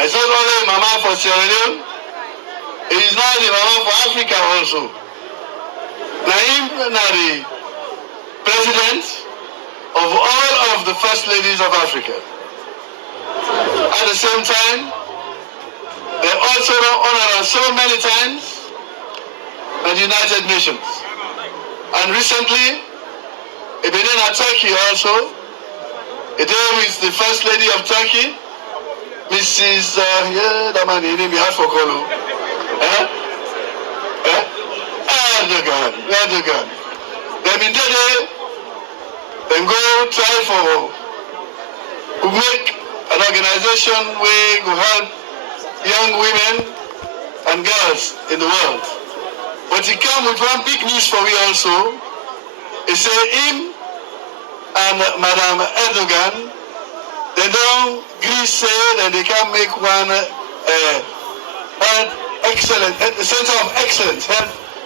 It's not only Mama for Sierra Leone, it is now the Mama for Africa also. Naim Nari, President of all of the First Ladies of Africa. At the same time, they also honor us so many times at the United Nations. And recently, in Turkey also, it is the First Lady of Turkey, Mrs. Erdogan. They've been there, then go try to make an organization where we help young women and girls in the world. But he came with one big news for me also. He said him and Madam Erdogan, they don't agree say that they can make one excellent center of excellence,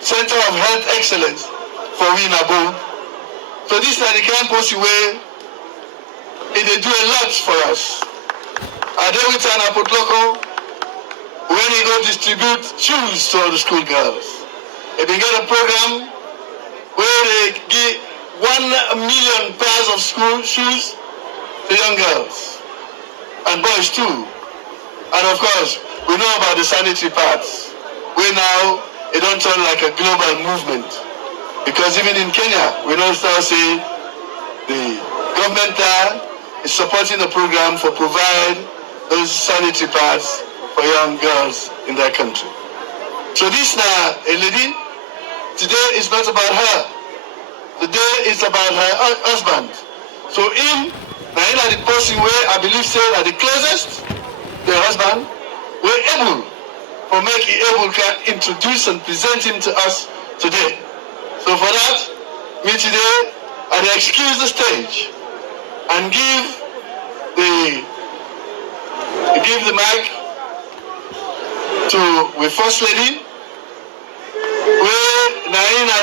center of health excellence for we in Abu. So this is the campus where they do a lot for us. I did with an Apotloco when he go distribute shoes to all the school girls. They get a program where they give 1 million pairs of school shoes to young girls and boys too. And of course, we know about the sanitary parts, where now it don't turn like a global movement. Because even in Kenya, we know start saying the government is supporting the program for provide those sanitary pads for young girls in their country. So this now, a lady, today is not about her. Today is about her husband. So him, now the person where I believe say that the closest, the husband, we're able to make it able to introduce and present him to us today. So for that, me today, I excuse the stage and give the mic to the First Lady, where Naina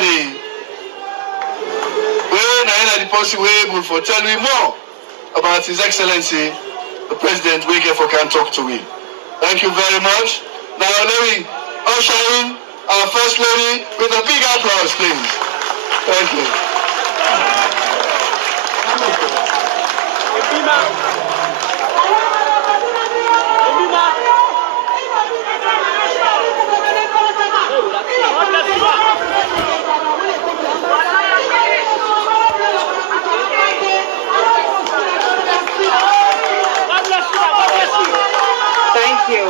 the person who able to tell me more about His Excellency, the President, we get for can talk to me. Thank you very much. Now let me usher in our First Lady with a big applause, please. Thank you. Thank you.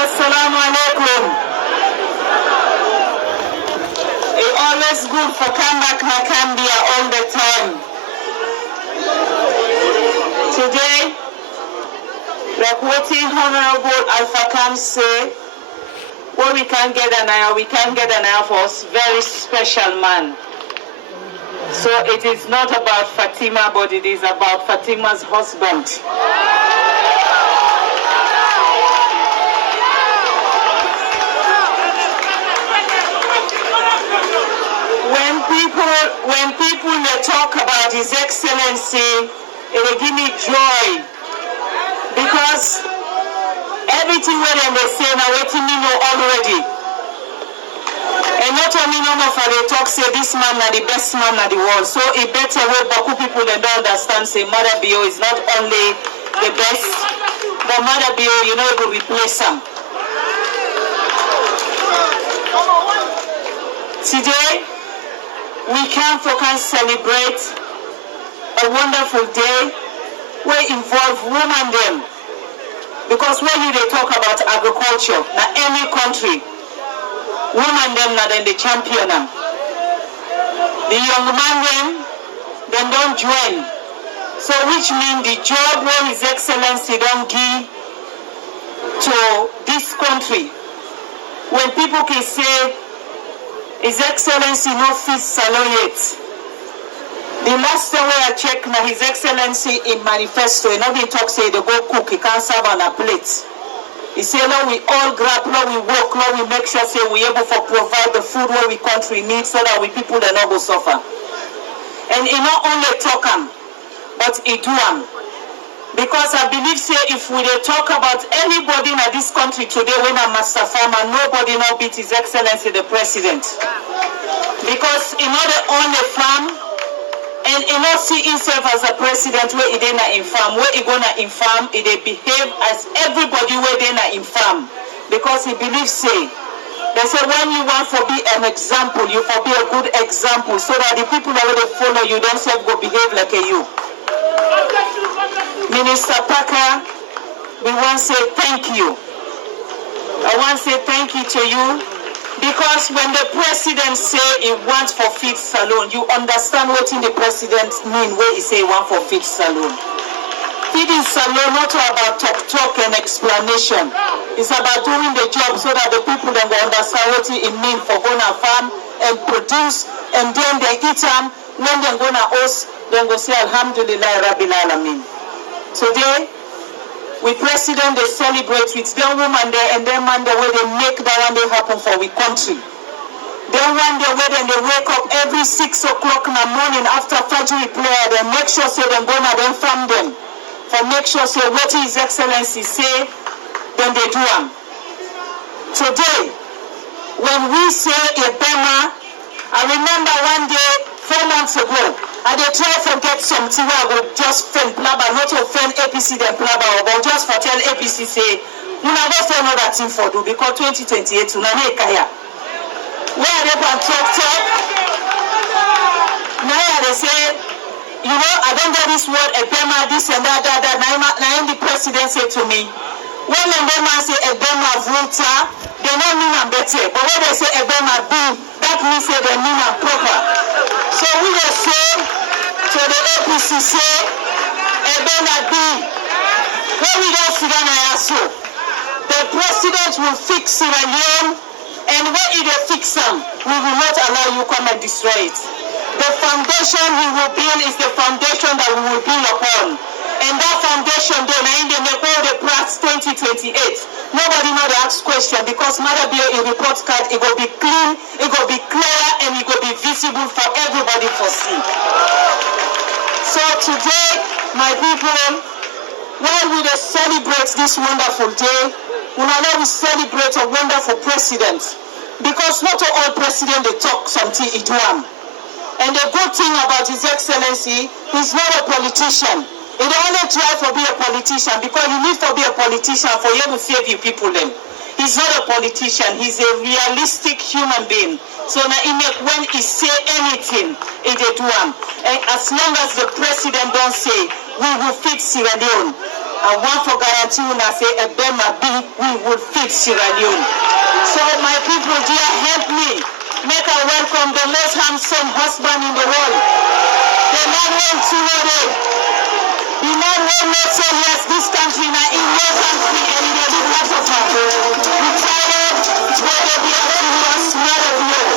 Assalamu alaikum. It's always good for come back to Kambia all the time. Today, like what Honorable Alpha Kam say, what we can get an eye for us, very special man. So it is not about Fatima, but it is about Fatima's husband. When people talk about His Excellency, it will give me joy, because everything what they say now, what you know already. And not only no more for the talk say this man na the best man in the world. So it better way Baku people and don't understand say Maada Bio is not only the best, but Maada Bio, you know, it will replace him. Today, we can celebrate a wonderful day where involve women them. Because when you talk about agriculture, na any country, women them na then the champion them. The young man them don't join. So which means the job where His Excellency don't give to this country. When people can say His Excellency no fit Salone yet. The last time I check now, His Excellency in manifesto, he not been talk say they go cook, he can't serve on a plate. He say, Lord, we all grab, Lord, we work, Lord, we make sure say we able to provide the food where we country need so that we people they not go suffer. And he not only talk him, but he do him. Because I believe say if we talk about anybody in this country today when a master farmer, nobody not beat His Excellency the President. Because he not the only farm. And he not see himself as a president where he did not inform, where he gonna inform, he they behave as everybody where they not inform. Because he believes say, they say when you want to be an example, you for be a good example so that the people that will follow you themselves go behave like you. Minister Parker, we want to say thank you. I want to say thank you to you. Because when the president say he wants for feed Salone, you understand what the president mean when he say he want for feed Salone. Feeding Salone not about talk and explanation. It's about doing the job so that the people then will understand what it mean for going to farm and produce, and then they eat them. When they're going to host, then go say Alhamdulillah Rabbil Alamin. Today, we president they celebrate with them woman there and them man there where they make that one day happen for we country. Then one day where then they wake up every 6 o'clock in the morning after Fajr prayer, they make sure say them go now then farm them. For make sure say what His Excellency say, then they do them. Today, when we say Ebema, I remember one day 4 months ago, I they try to get something where I would just friend Plaba, not to friend APC then Plaba, but just for tell APC say, you never say no that thing for do because 2028 you na make kaya. Where they can talk. Now they say, you know, I don't get this word Ebema, this and that. Now the president said to me, when Ebema say Ebema Volta, they don't mean I'm better. But when they say Ebema B, that means say they mean I'm proper. So we will say to the APC say, Ebema B, when we don't sit down and ask you, the president will fix Sierra Leone, and when he will fix them, we will not allow you come and destroy it. The foundation he will build is the foundation that we will build upon. And that foundation then, in the Nepal, the Press 2028, nobody know the ask question because Maada Bio in report card, it will be clean, it will be clear, and it will be visible for everybody to see. So today, my people, while we celebrate this wonderful day, we will celebrate a wonderful president. Because not all presidents they talk something it one. And the good thing about His Excellency, he's not a politician. He don't only try to be a politician because you need to be a politician for you to save your people then. He's not a politician, he's a realistic human being. So now when he say anything, he do him. And as long as the president don't say, we will fix Sierra Leone. I want to guarantee when I say Ebema B, we will fix Sierra Leone. So my people, dear, help me. Make a welcome the most handsome husband in the world. The man went to the man will not say yes, this country now in your country and in the lots of people. Retired, whether they are serious, not of you.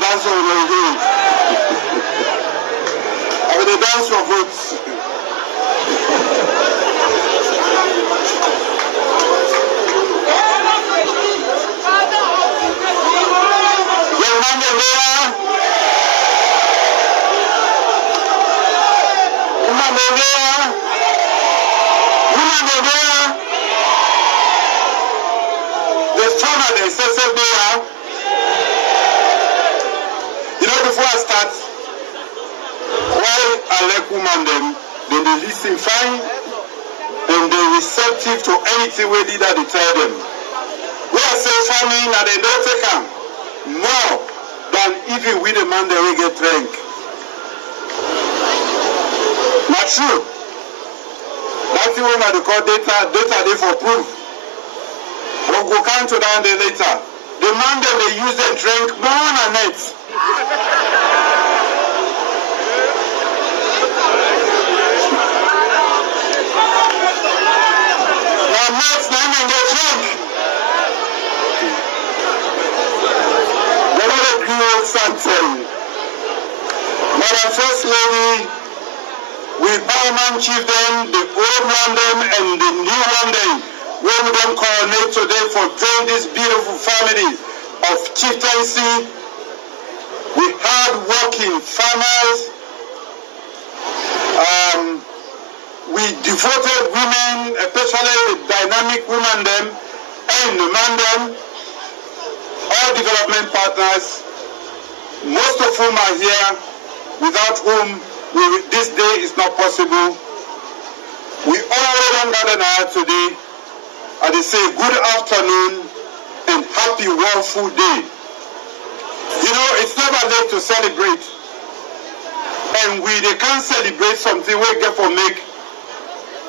dance for the I will dance for votes. Young man there. Woman there. Woman there. The farmer they say there. You know, before I start, why I like women them, they listen fine and they receptive to anything we leader they tell them. When I say farming and they don't take them more than even with the man they will get drink. Not true. That's the one that they call data they for proof. We'll go count to that later. The man that they use them drink more than it. Now next time they drink. What a good something. Madam First Lady, we Parliament chief them, the old one them and the new one them, we don't coordinate today for join this beautiful family of chieftaincy. We hard-working farmers, we devoted women, especially the dynamic women them and the man them, all development partners, most of whom are here, without whom this day is not possible. We all gather now today, and they say good afternoon and happy wonderful day. You know, it's never late to celebrate. And they can't celebrate something we get for make.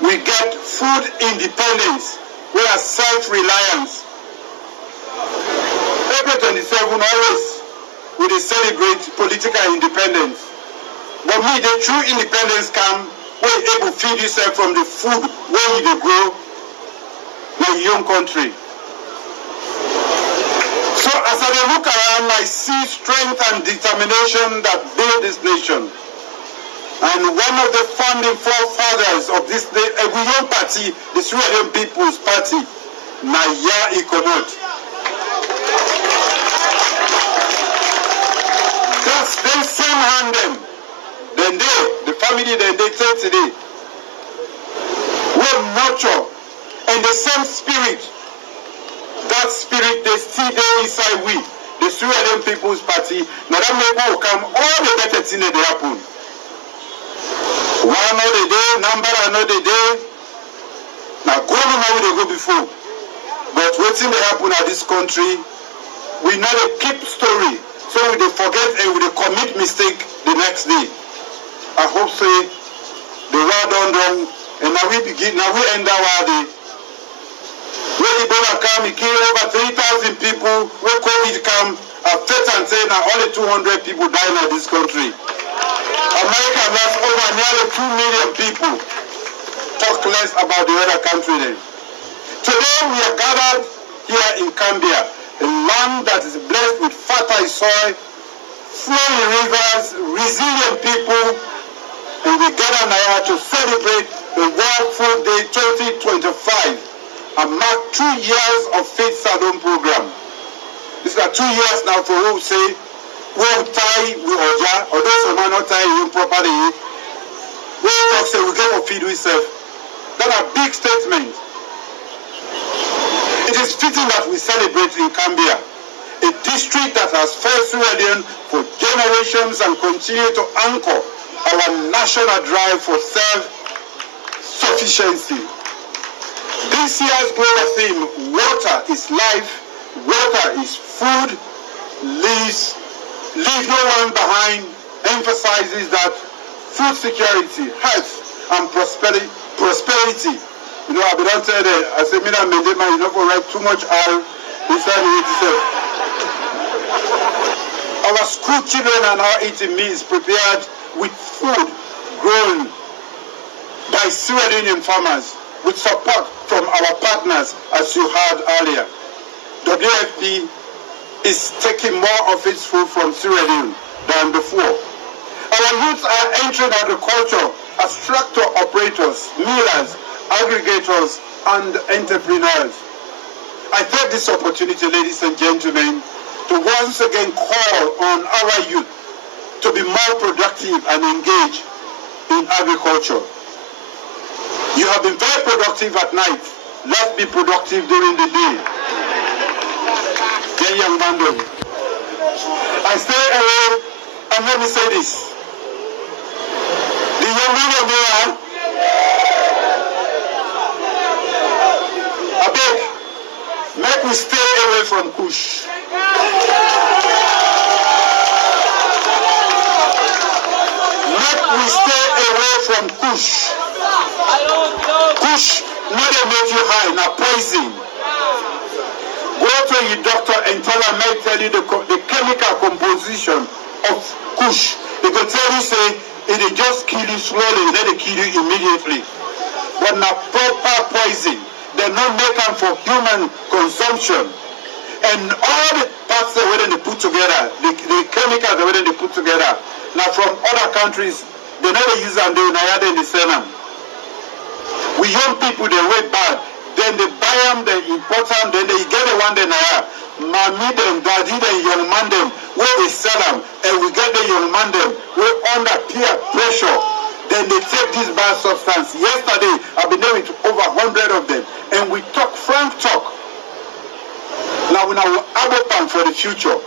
We get food independence. We are self-reliance. April 27 always we celebrate political independence. But me, the true independence come when you're able to feed yourself from the food where you grow in your own country. So as I look around, I see strength and determination that build this nation. And one of the founding forefathers of this young party, the Sierra Leone People's Party, Naya Ikomot. That's them same hand them. Then the family then they tell today. We nurture and the same spirit. That spirit they still there inside we, the Sierra Leone People's Party. Now that make will come all the better things that happen. One another day, number another day. Now go on how they go before. But waiting they happen at this country, we know the keep story. So we they forget and we they commit mistake the next day. I hope so the world done and now we end our day. When Ebola come, it killed over 3,000 people. When COVID come, affect and say now only 200 people die in this country. America lost over nearly 2 million people. Talk less about the other country then. Today we are gathered here in Kambia, a land that is blessed with fertile soil, flowing rivers, resilient people, and we gather now to celebrate the World Food Day 2025 and mark 2 years of Faith Salone program. These are 2 years now for who say, we tie we oja, or those who might not tie you properly, we talk say we get to feed ourselves. That's a big statement. It is fitting that we celebrate in Kambia, a district that has fed Sierra Leone for generations and continue to anchor our national drive for self-sufficiency. This year's global theme, water is life, water is food, leave no one behind, emphasizes that food security, health, and prosperity. You know, I don't say that. I say, me and Medema, you know, for write too much R inside the itself. Our school children and our eating meals prepared with food grown by Sierra Leonean farmers with support from our partners, as you heard earlier. WFP, is taking more of its food from Sierra Leone than before. Our youths are entering agriculture as tractor operators, millers, aggregators, and entrepreneurs. I take this opportunity, ladies and gentlemen, to once again call on our youth to be more productive and engaged in agriculture. You have been very productive at night. Let's be productive during the day. Yeah, young man. I stay away, and let me say this. The young man of there, I beg, make we stay away from Kush. Make we stay away from Kush. Kush not to make you high, now poison. Go to your doctor and tell you the chemical composition of Kush. They can tell you, say, it will just kill you slowly, then they kill you immediately. But now proper poison, they not make them for human consumption. And all the parts that they put together, the chemicals that they put together, now from other countries, they never use them, they will sell them. We young people, they wait bad. Then they buy them, they import them, then they get the one they know. Mommy them, daddy them, young man them, where we sell them, and we get the young man them, we're under peer pressure. Then they take this bad substance. Yesterday, I've been there with over 100 of them, and we talk frank talk. Now we will have for the future.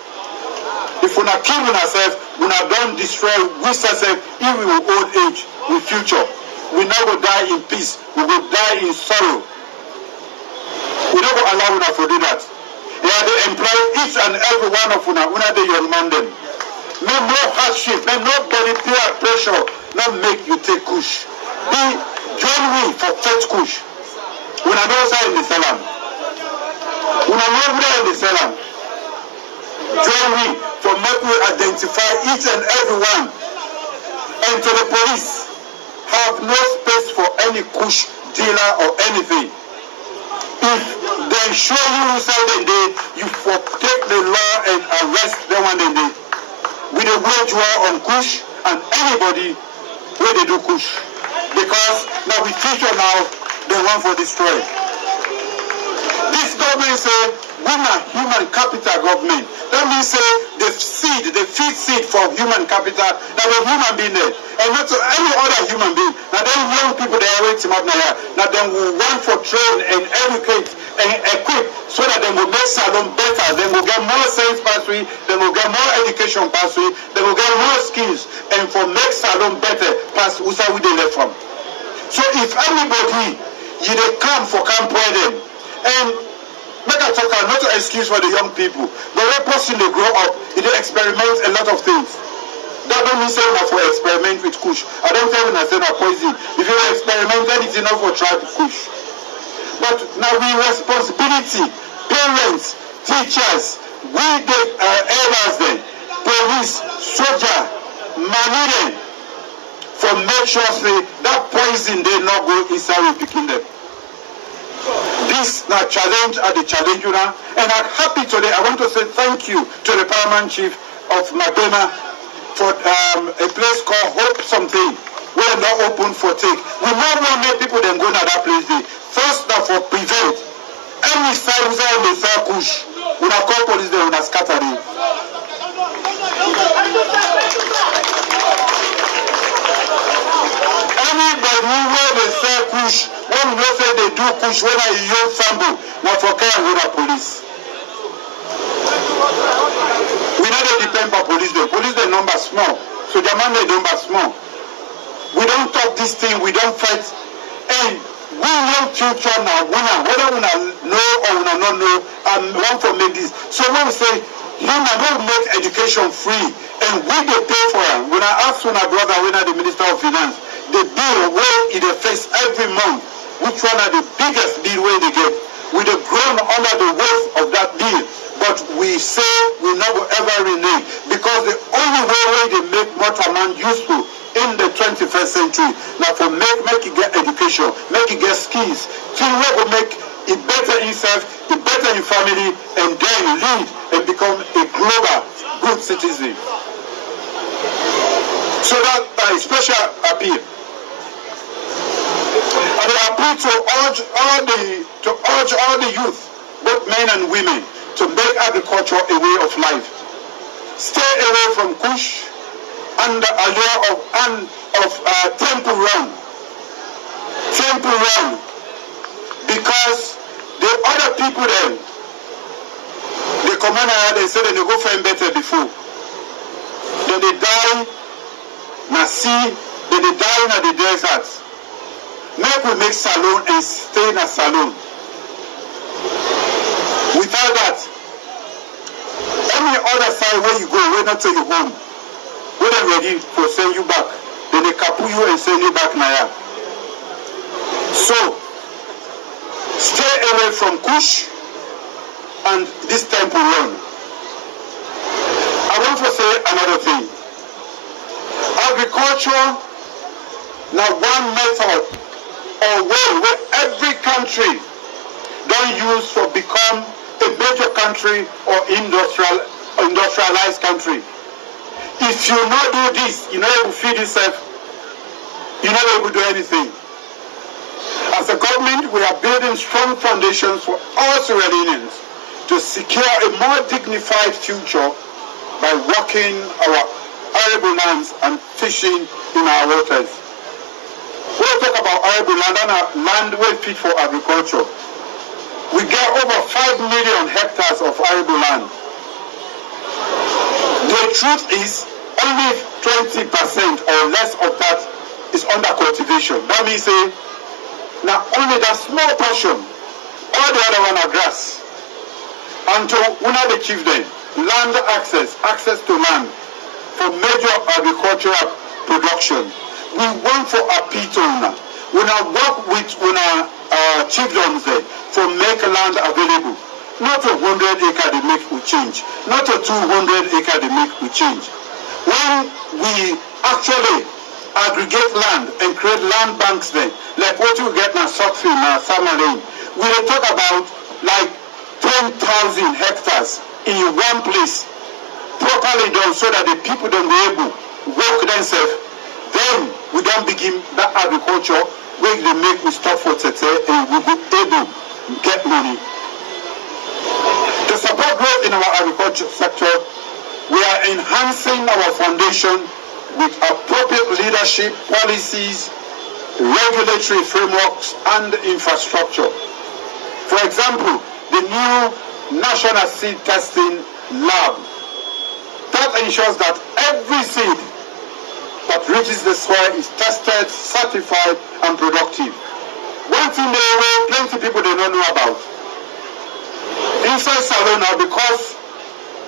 If we not kill ourselves, we not don't destroy ourselves if we will old age with future. We not go die in peace. We will die in sorrow. We don't go allow us to do that. Yeah, they employ each and every one of una the young man them. No hardship, nobody peer pressure, not make you take Kush. Join me for first Kush. We not know in the Salam. We not know in the Salam. Join me for make we identify each and every one. And to the police, have no space for any Kush dealer or anything. If they show you inside the day, you take the law and arrest them one day. With a wage war on Kush and anybody where they do Kush. Because now we future now, they want to destroy. This government say, we're not human capital government. That means say the feed seed for human capital, that the human being there. And not to any other human being. Now then young people they are waiting up now. Now then we want for train and educate and equip so that they will make Salone better. They will get more science pathway, they will get more education pathway, they will get more skills and for make Salone better pass where they left from. So if anybody you they come for camp them and make a talk not to excuse for the young people, but when person they grow up, they experiment a lot of things. That don't mean say enough for experiment with Kush. I don't tell you I say no poison. If you experiment, then it's enough for try to Kush. But now we responsibility, parents, teachers, we the elders then, police, soldier, money then, for make sure say that poison they not go inside with picking them. This now challenge at the challenge you now, and I'm happy today. I want to say thank you to the paramount chief of Maada for a place called Hope something. We're not open for take. We not want to make people then go to that place. First, now for prevent any side who's on the third Kush. We not call police there, we not scatter it. Anybody who wear the third Kush, when we know say they do Kush, when I use sample, now for care with the police. We don't depend on police there. Police the number small. So the man the number small. We don't talk this thing, we don't fight. And we want future now, whether we know or we not know, and want to make this. So when we say, human don't make education free, and we they pay for it. When I ask my brother, when I the Minister of Finance, the bill where in the face every month, which one are the biggest bill where they get? We the grown under the weight of that bill. But we say we never ever renege because the only way they make mortal man useful in the 21st century now for make it get education, make it get skills, till we will make he better himself, he better his family, and then lead and become a global good citizen. So that a special appeal. And I appeal to urge all the youth, both men and women, to make agriculture a way of life. Stay away from kush and the allure of temple run. Temple run. Because the other people then, they come on, they say they go find better before. Then they die na sea, then they die in the desert. Make we make Salone and stay in a Salone. Without that, any other side where you go, where not to your home, when they're ready to send you back, then they kapu you and send you back Naya. So, stay away from Kush and this temple run. I want to say another thing. Agriculture, now one method or way where every country don't use for become a major country or industrialized country. If you not do this, you're not able to feed yourself, you're not able to do anything. As a government, we are building strong foundations for all Sierra Leoneans to secure a more dignified future by working our arable lands and fishing in our waters. When we talk about arable land and land well fit for agriculture, we get over 5 million hectares of arable land. The truth is, only 20% or less of that is under cultivation. That means now only that small portion, all the other one are grass. And to one of the chieftain, land access to land for major agricultural production. We want for a people now. We now work with chieftains there for make land available. Not a 100 acre they make we change. Not a 200 acre they make we change. When we actually aggregate land and create land banks there, like what you get now, Sockfield, now Salone, we will talk about like 10,000 hectares in one place, properly done so that the people don't be able to work themselves. Then we don't begin that agriculture where they make we stop for tete and we be able to get money. To support growth in our agriculture sector, we are enhancing our foundation with appropriate leadership, policies, regulatory frameworks, and infrastructure. For example, the new National Seed Testing Lab. That ensures that every seed that reaches the soil is tested, certified, and productive. One thing plenty people they don't know about. Inside Salone now, because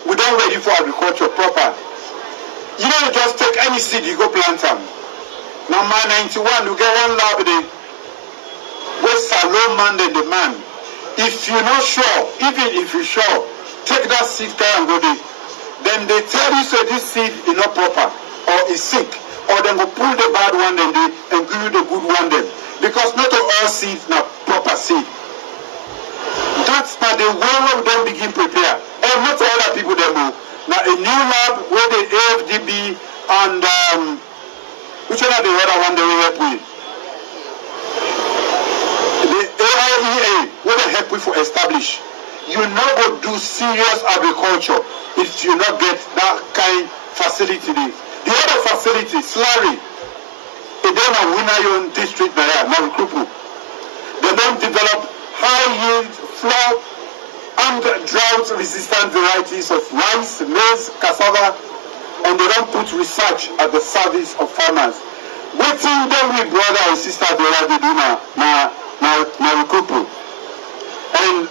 we don't ready for agriculture proper, you don't just take any seed, you go plant them. Now, my 91, you get one lab there, where Salone man and the man. If you're not sure, even if you're sure, take that seed car and go there. Then they tell you, so this seed is not proper, or is sick, or then go pull the bad one and give you the good one then. Because not all seeds are proper seed. That's not the way we don't begin prepare. And not all other people they know. Now a new lab where the AFDB and which one are the other one they will help with? The AIEA where they help with for establish. You not go do serious agriculture if you not get that kind facility there. The other facility, Slurry, they don't have Winayon district there, now Kupu. They don't develop high yield, flood, and drought-resistant varieties of rice, maize, cassava, and they don't put research at the service of farmers. Waiting them with brother and sister they already do now Kupu. And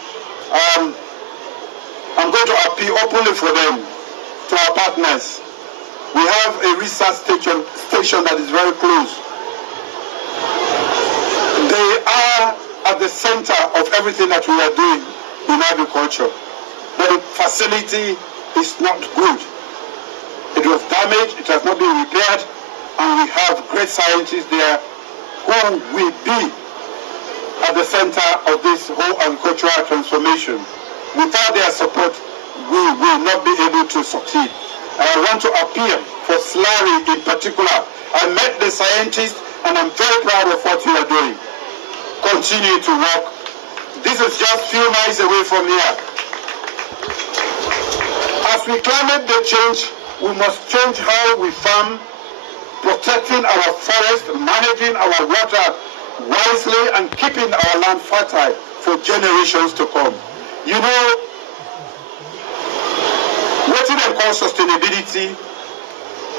I'm going to appeal openly for them, to our partners. We have a research station that is very close. They are at the center of everything that we are doing in agriculture. But the facility is not good. It was damaged, it has not been repaired, and we have great scientists there who will be at the center of this whole agricultural transformation. Without their support, we will not be able to succeed. And I want to appeal for Slurry in particular. I met the scientists and I'm very proud of what you are doing. Continue to work. This is just a few miles away from here. As we climate the change, we must change how we farm, protecting our forest, managing our water wisely, and keeping our land fertile for generations to come. You know, what we call sustainability,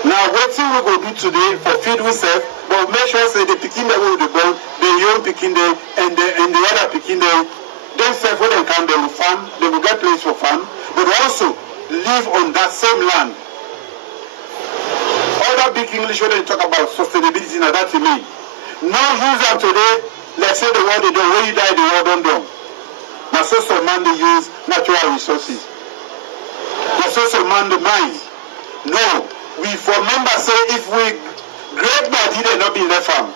now what we go do today for feed we serve, but make sure say the picking they will be born, the young picking there, and the other picking there, they serve what they can, they will farm, they will get place for farm, but also live on that same land. Other big English when they talk about sustainability, now that's me. Now use them today, let's say the world they do, when you die, the world don't do. Now so some man they use natural resources. Now so some man the mine. No, we for members say if we great body they not be left farm.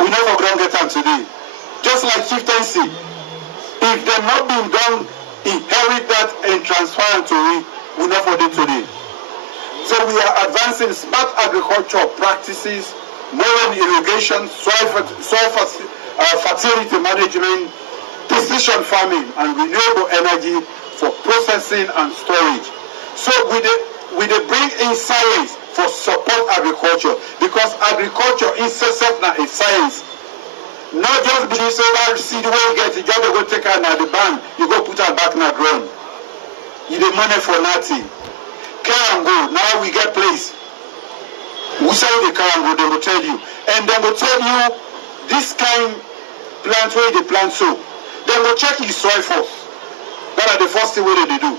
We never gonna get them today. Just like chieftaincy. If they're not being done, inherit that and transfer it to we not for it today. So we are advancing smart agricultural practices, modern irrigation, soil fertility management, precision farming, and renewable energy for processing and storage. So we bring in science for support agriculture, because agriculture is itself now a science. Not just believe so that seed where you get it, just go take out now the bank, you go put it back in the ground. You the money for nothing. Car and go, now we get place. We sell the car and go, they will tell you. And they will tell you this kind plant where they plant so. They will check your soil first. That are the first thing where they do.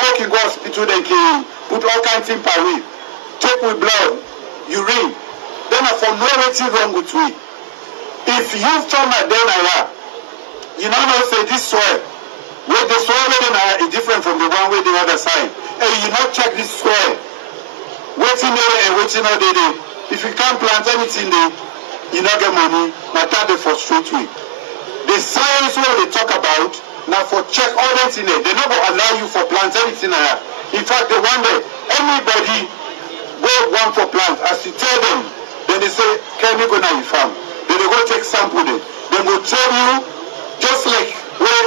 Walk in go hospital, then can put all kinds of things per week. Take with blood, urine. Then I for no anything wrong with we. If you farm a then you know say this soil, where the soil is different from the one with the other side. And you not check this soil. Waiting there and waiting all day. If you can't plant anything there, you not get money. Now that they frustrate me. The science what they talk about, now for check all that in there. They not going to allow you for plant anything there. In fact, they wonder, anybody go one for plant, as you tell them, then they say, can we go now you farm? Then they go take sample there. They will tell you, just like where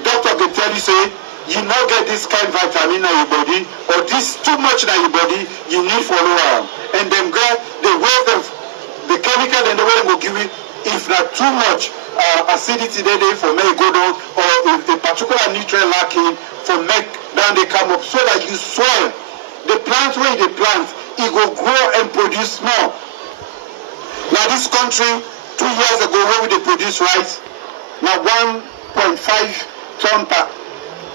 doctor can tell you, say, you not get this kind of vitamin in your body, or this too much in your body, you need for lower. And then they weigh the chemical and the way they will give it, if not too much acidity they for make go down, or if the particular nutrient lacking for make down they come up, so that you soil the plant where they plant, it will grow and produce more. Now this country, 2 years ago, where they produce rice, now 1.5 ton per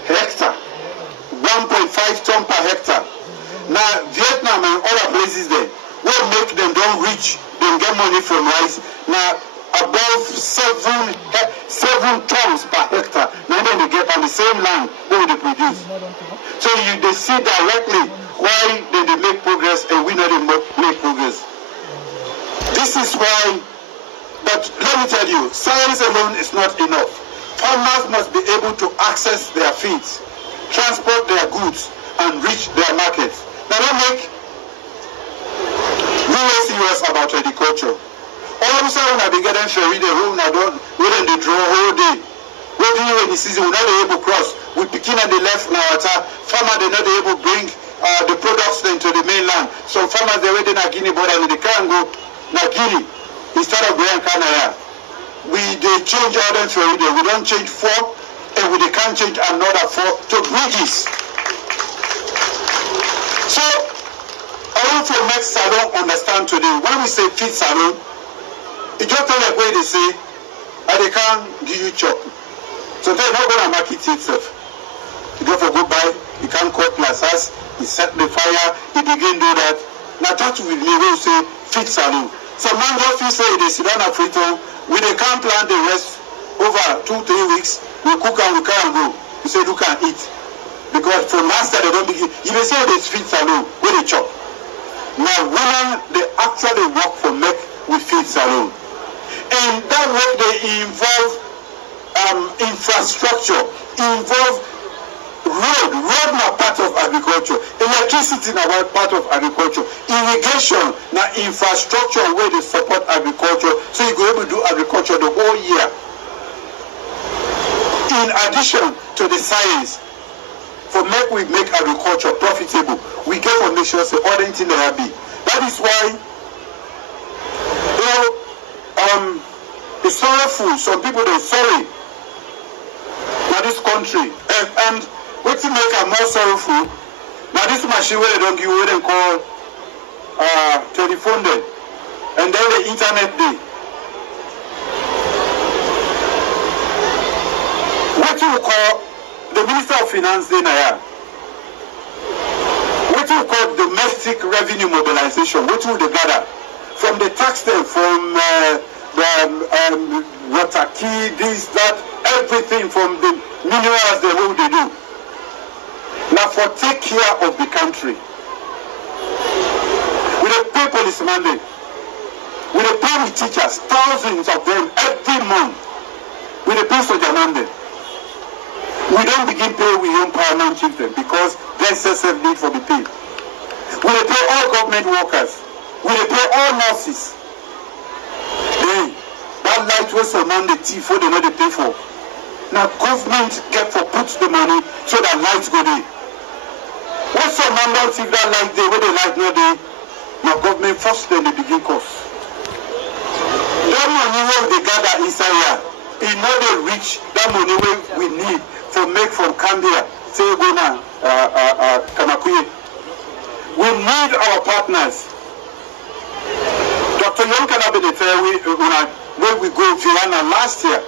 hectare. 1.5 ton per hectare. Now Vietnam and other places there, will make them don't reach, they get money from rice. Now above 7 tons per hectare. Now then they get on the same land where they produce. So they see directly why they make progress and we not make progress. This is why, but let me tell you, science alone is not enough. Farmers must be able to access their feeds, transport their goods, and reach their markets. Now don't make really serious about agriculture. All of a sudden, I be getting ferry, the room, I don't, we don't they draw all day. What do you in the season, we're not able to cross. We begin at the left now, farmer, they're not able to bring the products into the mainland. So farmers, they're waiting at Guinea border, and they can't go now Guinea instead of going Canada. They change all them ferry there. We don't change 4, and they can't change another 4 to bridges. So, I want to make Salone understand today, when we say feed Salone, it just tell like way they say, and they can't give you chop. So they're not going to market itself. You go for go buy, you can't cut plazas, you set the fire, you begin do that. Now that will be say feed Salone. Some man just feel say they sit down at free time, we they can't plant the rest over 2-3 weeks, we cook and we can't go. You say you can eat. Because from last time they don't begin, you may say they feed Salone, where they chop. Now women, they actually work for make we feed Salone. And that work they involve infrastructure, involve road na part of agriculture, electricity na part of agriculture, irrigation na infrastructure where they support agriculture, so you go able to do agriculture the whole year. In addition to the science, for make agriculture profitable, we get for make sure say all the thing they be. That is why, it's sorrowful. Some people they're sorry for this country, and what to make them more sorrowful. Now this machine where they don't give what they call telephone day, and then the internet day. What you call the Minister of Finance day now? What you call domestic revenue mobilization? What will they gather from the tax them, from water key, this, that, everything from the minerals they will they do. Now for take care of the country. We don't pay policemen day. We don't pay the teachers, thousands of them every month. We don't pay soldier day. We don't begin pay we own paramount chieftain because there's a need for the pay. We don't pay all government workers. We don't pay all nurses. Then that light was on the thief what they know they pay for. Now government get for put the money so that lights go there. What's some man don't see that light there where the light not there? Now government first then they begin cost. That money where they gather inside here, it know they reach that money where we need for make from Kambia, say go now, Kamakuye. We need our partners. Dr. Young cannot be the fair where we go Vienna last year.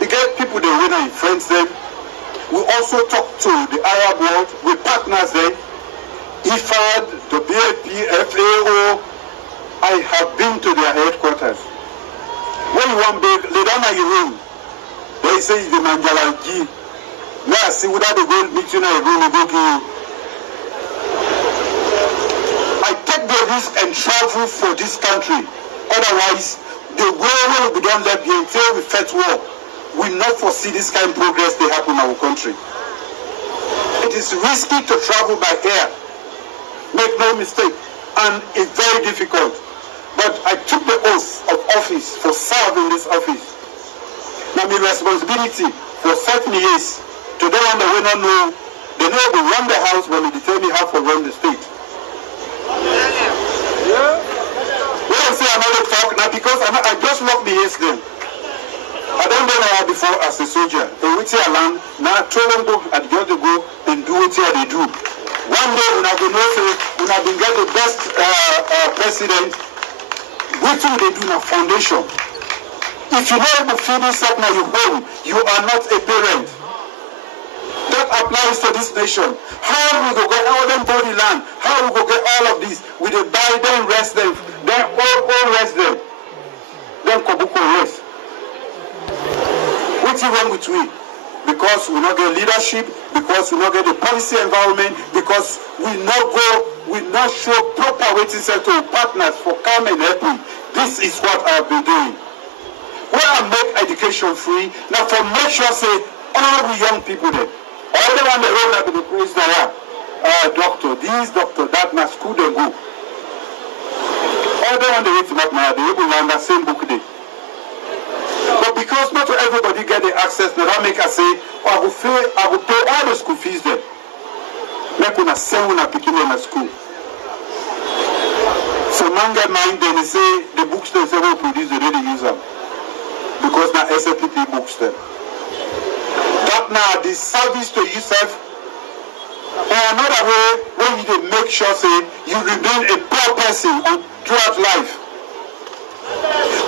We get people they win and friends them. We also talk to the Arab world, we partners them. IFAD, the BAP, FAO. I have been to their headquarters. When you want big, lay down at your room. They say the Manjala G. Now see without the gold meet you now go kill you. I take the risk and travel for this country. Otherwise, the world we don't let the until we fight war. We not foresee this kind of progress they happen in our country. It is risky to travel by air. Make no mistake. And it's very difficult. But I took the oath of office for serving this office. Now my responsibility for 30 years to the one that we don't know, they know they run the house when they tell me how to run the state. We don't say another talk now because I just love the yesterday. I don't know how before as a soldier. They wait here land, now tell them go at the other go and do what they do. One day when I go know say when I been get the best president, what do they do now? Foundation. If you know able to feed yourself now your home, you are not a parent. That applies to this nation. How we go get all them body land? How we go get all of this? We dey buy them, rest them, then all rest them. Then Kobuko rest. What's wrong with we? Because we not get leadership, because we not get the policy environment, because we not show proper waiting center to partners for come and help me. This is what I've been doing. When I make education free, now for make sure say all the young people there, all the one that roll up in the place there, doctor, this doctor, that na school they go. All the one they wait to make my they will learn the same book day. But because not everybody get the access, now that make us say, I will pay all the school fees there. Make una send una picking in a school. So man get mind then they say the books they say will produce they already use them. Because now SFPP books them. That now the service to yourself. And another way when you make sure say you remain a poor person throughout life.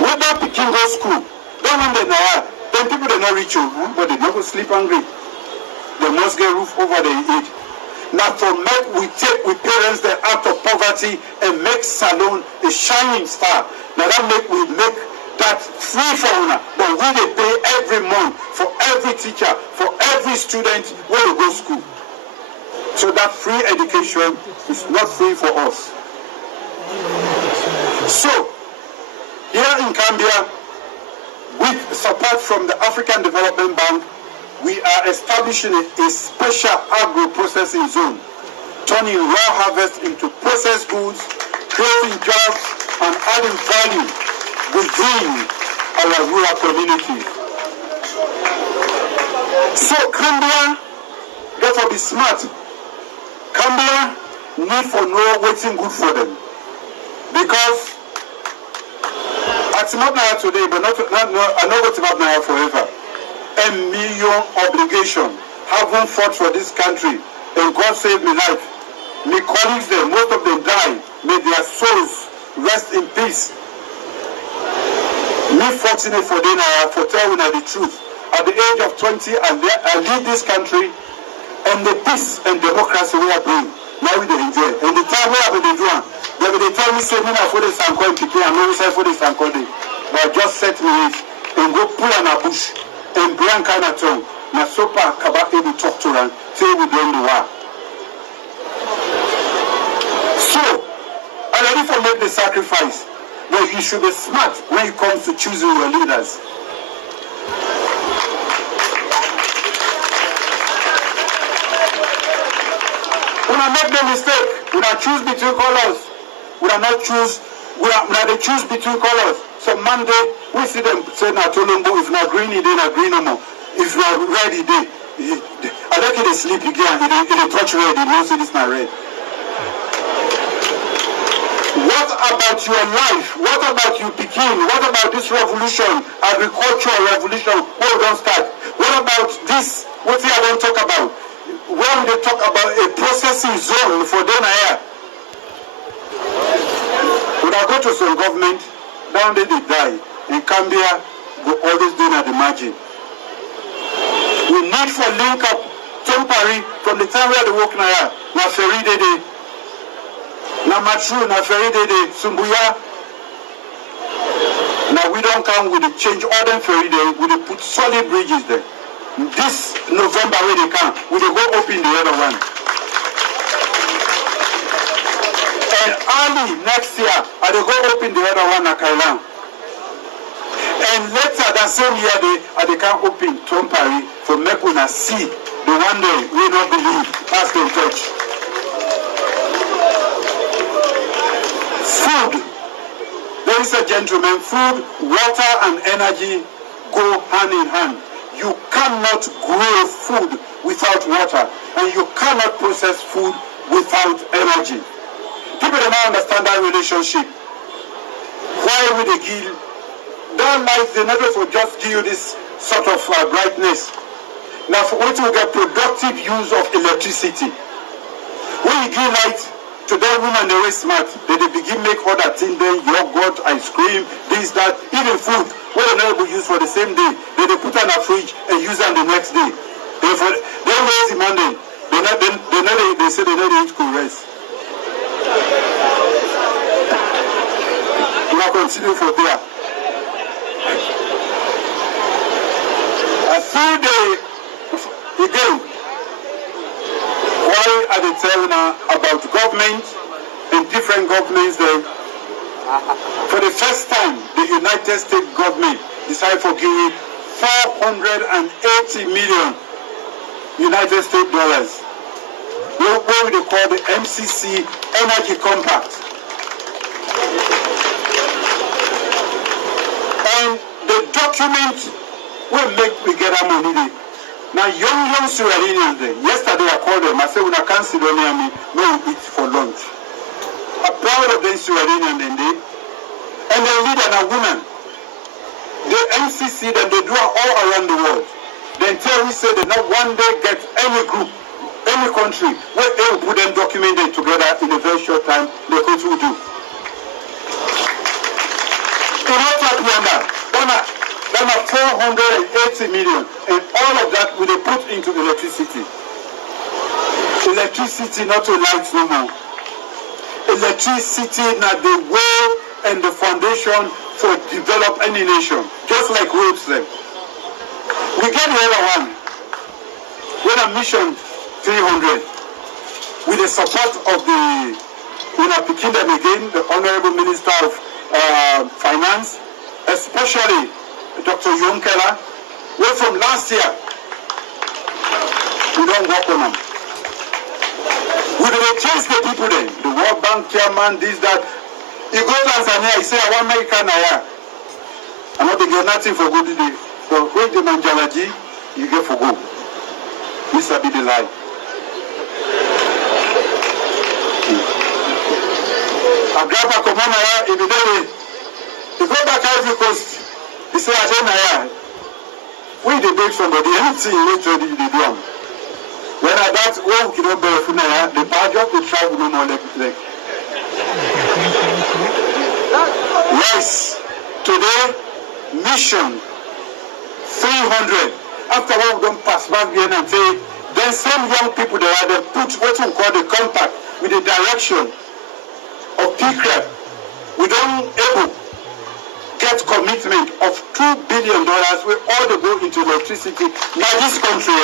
When that picking go school, don't when they know then people they not reach you, but they not go sleep hungry. They must get roof over their head. Now for make we parents them out of poverty and make Salone a shining star. Now that we make that free for una, but we they pay every month for every teacher, for every student when we go to school. So that free education is not free for us. So Here in Kambia, with support from the African Development Bank, we are establishing a special agro-processing zone, turning raw harvest into processed goods, creating jobs, and adding value within our rural communities. So Kambia, therefore be smart. Kambia need for know waiting good for them. Because at Maada today, but not I know what Maada forever. 1 million obligation, having fought for this country, and God saved me life. My colleagues there, most of them died. May their souls rest in peace. Me fortunate for them, for telling the truth. At the age of 20, I lead this country, and the peace and democracy we are bring. Now we enjoy. And the time we have been doing, they tell me say me na for the sanko and pikin, and no say for the sanko day. But just set me and go pull on a bush and bring kind of tongue. Na sopa kaba able talk to them till we don't know why. So, I ready for make the sacrifice, but you should be smart when it comes to choosing your leaders. We will make no mistake. We will choose between colors. We will not choose. We will choose between colors. So Monday, we see them say na tolombo. If not green, it not green no more. If not red, it I like it sleep again. It touch red. It knows it is not red. What about your life? What about you begin? What about this revolution, agricultural revolution? Where we don't start? What about this? What I don't talk about? When they talk about a processing zone for them here, when I go to some government, down there they die. In Kambia, go always doing at the margin. We need for link up temporary from the time where they work now. Na ferry day, na matru, na ferry day, Sumbuya. Now we don't come with the change order ferry day. We dey put solid bridges there. This November when they come, we will go open the other one. And early next year, I will go open the other one at Kailan. And later that same year, they can open Tompari for make una see the one day we not believe, past in touch. Food. Ladies and gentlemen, food, water and energy go hand in hand. You cannot grow food without water, and you cannot process food without energy. People do not understand that relationship. Why would they give? That light, they never for just give you this sort of brightness. Now, for what you get productive use of electricity. When you give light to that woman, they were smart. They begin make other things, then yogurt, ice cream, this, that, even food. What they never use for the same day, they put on a fridge and use it the next day. They raise the Monday. They say they know they eat cool rest. We will continue for there. A third day again. Why are they telling us about government and different governments there? For the first time, the United States government decided for giving $480 million United States dollars. What they call the MCC Energy Compact. And the document will make we get our money there. Now young Sierra Leoneans there. Yesterday I called them. I said, when I can't sit down near me, no eat for lunch. I'm proud of them Sierra Leoneans then they. And they lead a woman. The MCC then they do it all around the world. Then tell me say they not one day get any group, any country where they will put them documented together in a very short time. The country will do. In all that one are 480 million, and all of that will be put into electricity. Electricity not to lights no more. Electricity not the way and the foundation for develop any nation, just like roads them. We get the other one. When a mission 300, with the support of the, when I begin them again, the Honorable Minister of Finance, especially Dr. Yonkela, where from last year, we don't work on them. We don't chase the people then. The World Bank chairman, this, that. You go to Tanzania, you say, I want America now. I'm not get nothing for good today. For going to Manjalaji, you get for go. This will be the lie. A grandpa come on now, if you don't, you go back Ivory Coast, you say, I don't know. We they beg somebody, anything you ready, they do them. When I that, when we cannot bear food now, the badger will travel no more like. Yes, today, mission 300. After what we don't pass back again and say, then some young people that are they put what we call the compact with the direction of PCREP. We don't able get commitment of $2 billion we all the go into electricity. Now this country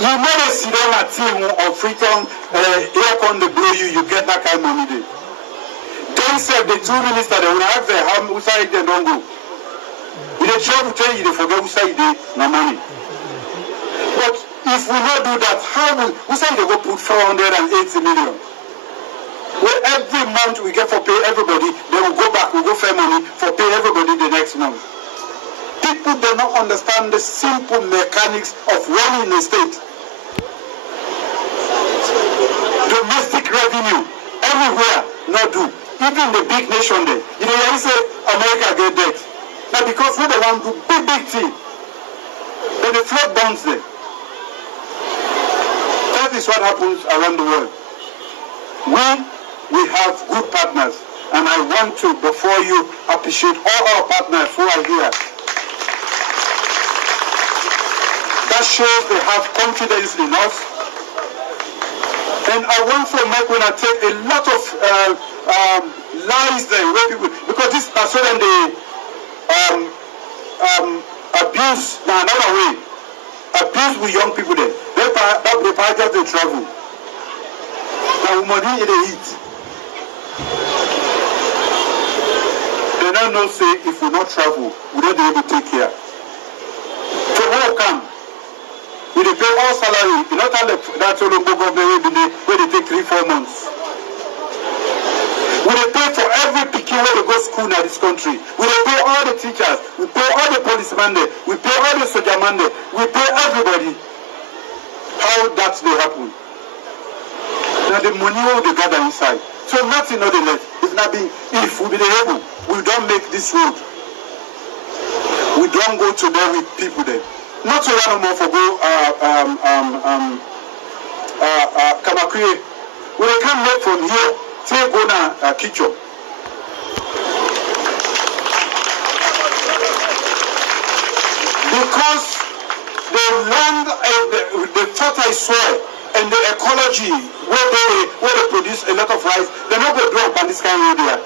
you never see them a team of freedom aircon they blow you get that kind of money there. Then said the two ministers they will have their how who side they don't go. If they try to tell you they forget who side they no money. But if we not do that, how will who side they go put 480 million? Well, every month we get for pay everybody, they will go back, we go fair money for pay everybody the next month. People do not understand the simple mechanics of running a state. Domestic revenue, everywhere, not do. Even the big nation there. You know, when you say America get debt. Now because we don't want to do big thing. Then the flood bonds there. That is what happens around the world. We have good partners. And I want to, before you, appreciate all our partners who are here. That shows they have confidence in us. And I want to make when I take a lot of lies there where people, because this is so then they abuse now another way. Abuse with young people there. They just they travel. Now money in the heat. They don't know say if we not travel, we don't be able to take care. So who come? We dey pay all salary. You not tell that Olombo government where they take 3-4 months. We dey pay for every pikin where they go school in this country. We dey pay all the teachers. We pay all the policemen there. We pay all the soldier man there. We pay everybody. How that dey happen? Now the money will they gather inside. So nothing not the left. If not be if we be able, we don't make this road. We don't go to there with people there. Not so one more for go Kamakwe. We can make from here, take go na kitchen. Because the land, the fertile soil and the ecology where they produce a lot of rice, they're not going to drop on this kind of area.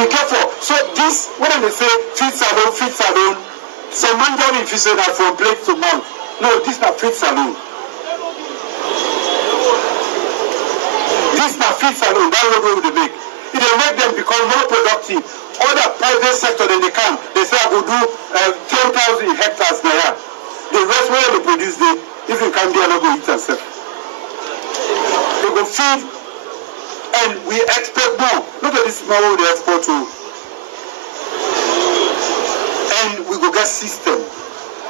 Be careful. So this, when they say feed salon, some man don't if you say that from plate to mouth. No, this is not feed salon. This is not feed salon. That's what they make. If they make them become more productive, other private sector than they can. They say I will do 10,000 hectares there. The rest where they produce, if you can be not go eat yourself. They go feed, and we expect more. Look at this small they export to. And we go get system.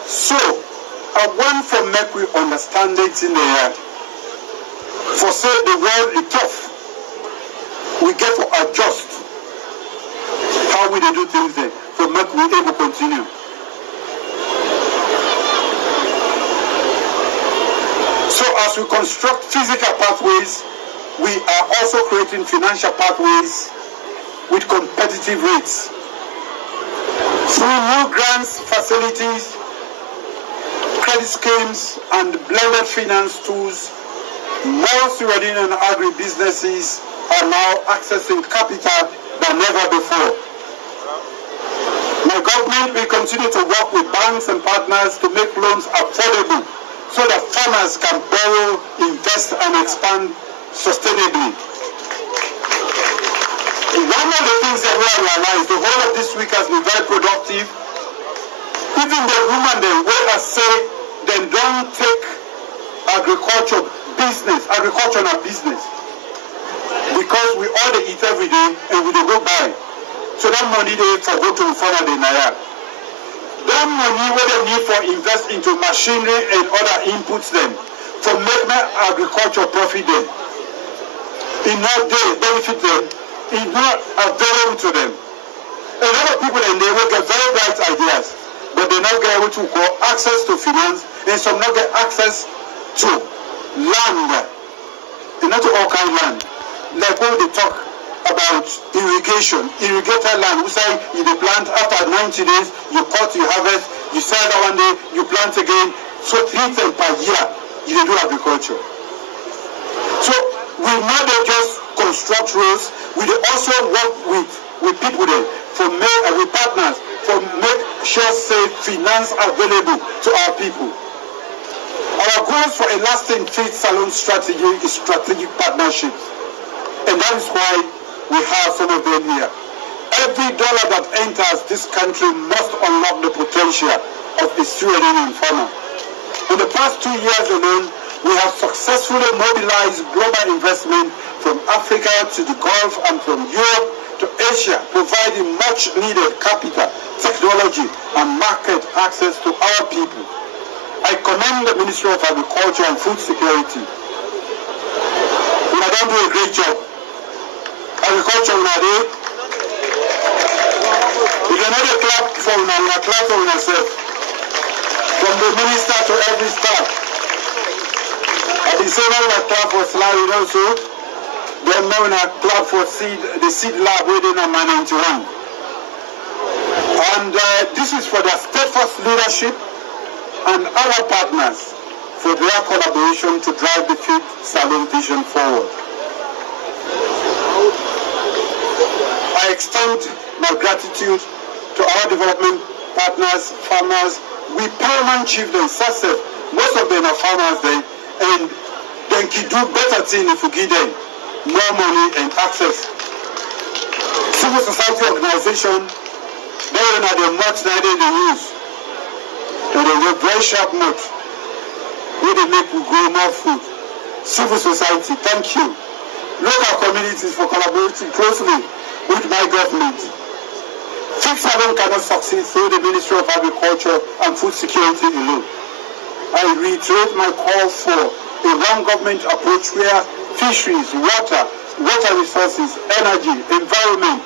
So I want for make we understand it in the air. For say the world is tough. We get to adjust how we do things there. For make we able to continue. So as we construct physical pathways, we are also creating financial pathways with competitive rates. Through new grants, facilities, credit schemes, and blended finance tools, more Syrian and agri-businesses are now accessing capital than never before. My government will continue to work with banks and partners to make loans affordable so that farmers can borrow, invest, and expand sustainably. One of the things that we have realized, the whole of this week has been very productive. Even the women, they will say, they don't take agriculture and business. Because we all they eat every day and we dey go buy. So that money they for go to farmer the naira. That money what they need for invest into machinery and other inputs them for make my agriculture profit them. It not they benefit them. It not available to them. A lot of people in they will get very bright ideas, but they not get able to go access to finance, and some not get access to land. They not to all kind of land. Like when they talk about irrigation, irrigated land, we say you plant after 90 days, you cut, you harvest, you sell that one day, you plant again. So 3 times per year, you do agriculture. So we not just construct roads, we also work with people there with partners for make sure say finance available to our people. Our goals for a lasting faith Salone strategy is strategic partnerships. And that is why we have some of them here. Every dollar that enters this country must unlock the potential of the Sierra Leonean farmer. In the past 2 years alone, we have successfully mobilized global investment from Africa to the Gulf and from Europe to Asia, providing much needed capital, technology, and market access to our people. I commend the Ministry of Agriculture and Food Security. We are going to do a great job. Agriculture unade. We cannot clap for una clap for yourself. From the minister to every staff. At the same time, we clap for Salone also. Then now we clap for the seed lab within a 91. And this is for the steadfast leadership and our partners for their collaboration to drive the Feed Salone vision forward. I extend my gratitude to our development partners, farmers. We paramount chieftains, most of them are farmers there, and they can do better things if we give them more money and access. Civil society organization, they are the much needed they use. And they work very sharp note. Where they make we grow more food. Civil society, thank you. Local communities for collaborating closely with my government. Feed Salone cannot succeed through the Ministry of Agriculture and Food Security alone. I reiterate my call for a one-government approach where fisheries, water resources, energy, environment,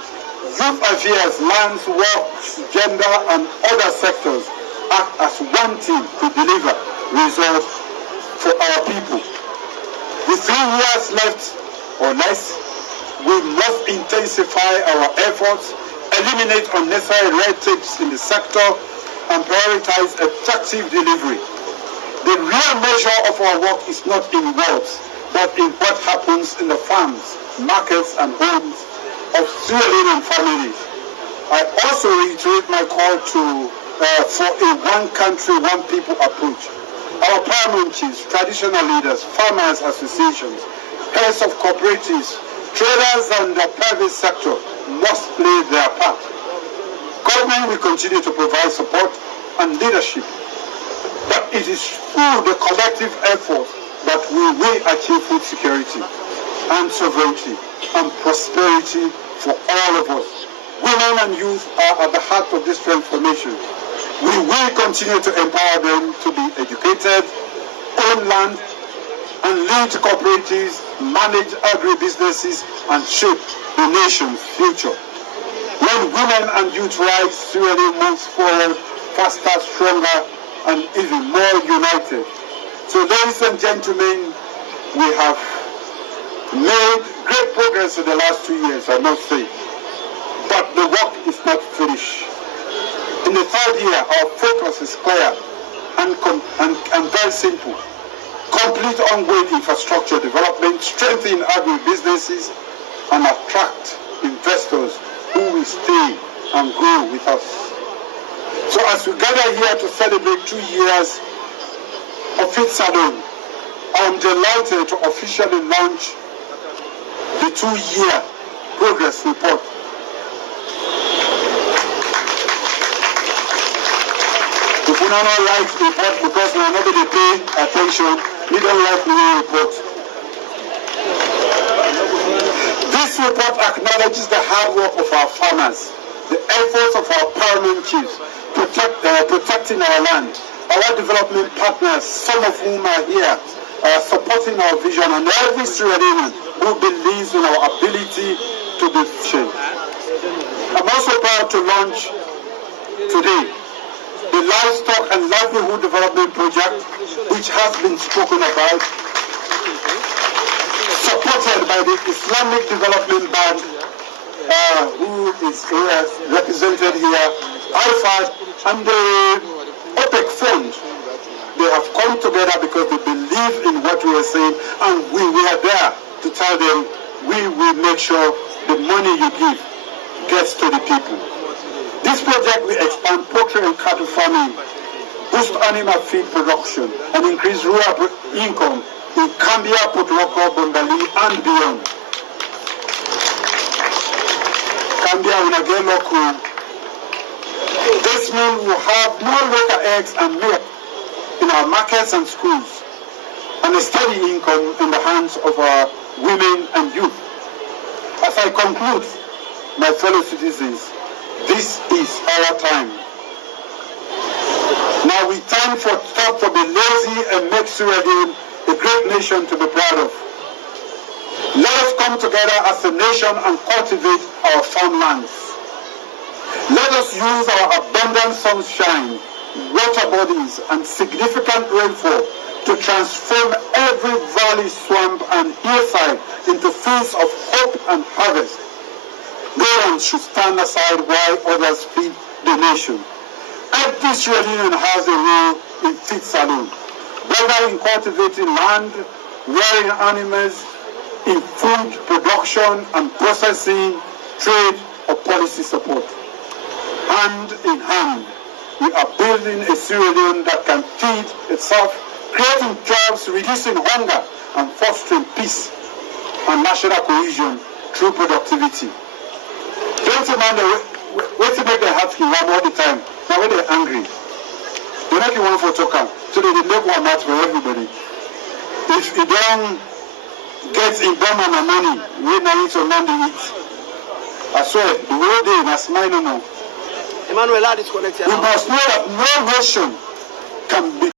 youth affairs, lands, works, gender, and other sectors act as one team to deliver results for our people. With 3 years left or less, we must intensify our efforts, eliminate unnecessary red tapes in the sector, and prioritize effective delivery. The real measure of our work is not in words, but in what happens in the farms, markets, and homes of Sierra Leonean families. I also reiterate my call for a one country, one people approach. Our paramount chiefs, traditional leaders, farmers associations, heads of cooperatives, traders and the private sector must play their part. Government will continue to provide support and leadership, but it is through the collective effort that we will achieve food security and sovereignty and prosperity for all of us. Women and youth are at the heart of this transformation. We will continue to empower them to be educated, own land, and lead cooperatives, manage agribusinesses, and shape the nation's future. When women and youth rise, Sierra Leone moves forward faster, stronger, and even more united. So, ladies and gentlemen, we have made great progress in the last 2 years, I must say. But the work is not finished. In the 3rd year, our focus is clear and very simple. Complete ongoing infrastructure development, strengthen agribusinesses, and attract investors who will stay and grow with us. So as we gather here to celebrate 2 years of Feed Salone, I am delighted to officially launch the 2-year progress report. If we don't like the report because we are not going to pay attention, we don't like the report. This report acknowledges the hard work of our farmers, the efforts of our paramount chiefs, protecting our land, our development partners, some of whom are here, supporting our vision, and every Sierra Leonean who believes in our ability to be efficient. I'm also proud to launch today the Livestock and Livelihood Development Project, which has been spoken about, supported by the Islamic Development Bank, who is here, represented here, IFAD, and the OPEC Fund. They have come together because they believe in what we are saying, and we are there to tell them we will make sure the money you give gets to the people. This project will expand poultry and cattle farming, boost animal feed production, and increase rural income in Kambia, Potwoko, Bombali, and beyond. Kambia will again local. This means we will have more local eggs and milk in our markets and schools, and a steady income in the hands of our women and youth. As I conclude, my fellow citizens, this is our time. Now we time for stop for the lazy and make Sierra Leone a great nation to be proud of. Let us come together as a nation and cultivate our farmlands. Let us use our abundant sunshine, water bodies, and significant rainfall to transform every valley, swamp, and hillside into fields of hope and harvest. No one should stand aside while others feed the nation. Every Sierra Leonean has a role in feed Salone, whether in cultivating land, rearing animals, in food production and processing, trade, or policy support. Hand in hand, we are building a Sierra Leone that can feed itself, creating jobs, reducing hunger, and fostering peace and national cohesion through productivity. Don't demand wait to make their hearts give up all the time. Now when they're angry, they make you one for talker, so they make one match for everybody. If you don't get in Burma and money, we now eat or not eat. I swear, the whole day must mine no more. Emmanuel, disconnected. We must know that no nation can be